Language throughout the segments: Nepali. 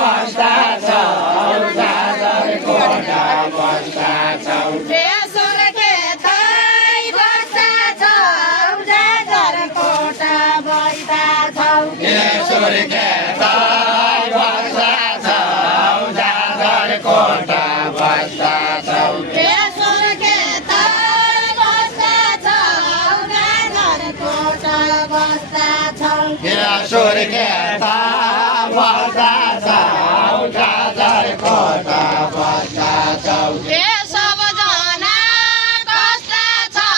बस्दछौ जाजरकोटा बस्दछौ सुर्खेता बस्दछौ जाजरकोटा बस्दछौ सबजना कस्ता छौ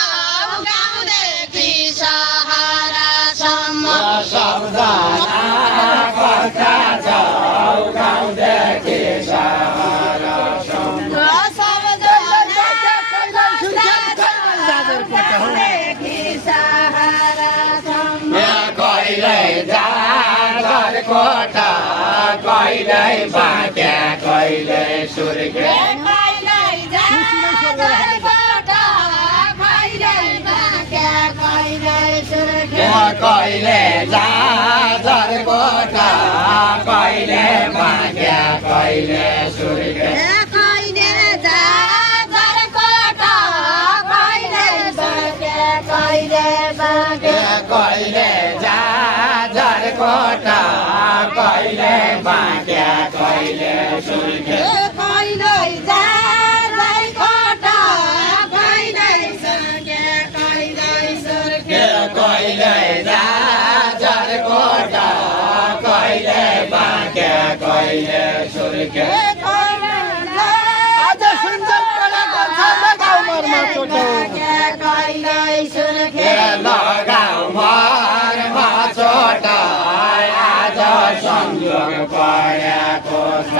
गाउँदेखि सहरसम्म सबजना कस्ता छौ गाउँदेखि सहरसम्म सबजना कस्ता छौ गाउँदेखि सहरसम्म कहिल्यै जाजरकोटा कहिल्यै बाँक्या कहिल्यै सुर्खेत कहिल्यै जाजरकोटा कहिल्यै बाँक्या कहिल्यै सुर्खेत कहिले जाजरकोटा कहिले बाँक्या कहिले सुर्खेत कहिले जाजरकोटा कहिले बाँक्या कहिले बाँक्या कहिले जाजरकोटा कहिले बाँक्या कहिले सुर्खेत कहिले जाजरकोटा कहिले बाँक्या कहिले सुर्खेत कहिले जाजरकोटा कहिले बाँक्या कहिले सुर्खेत आज सुन्दर कहिले सुर्खेत लगाउ मरमा चोट आज संयोग परेको छ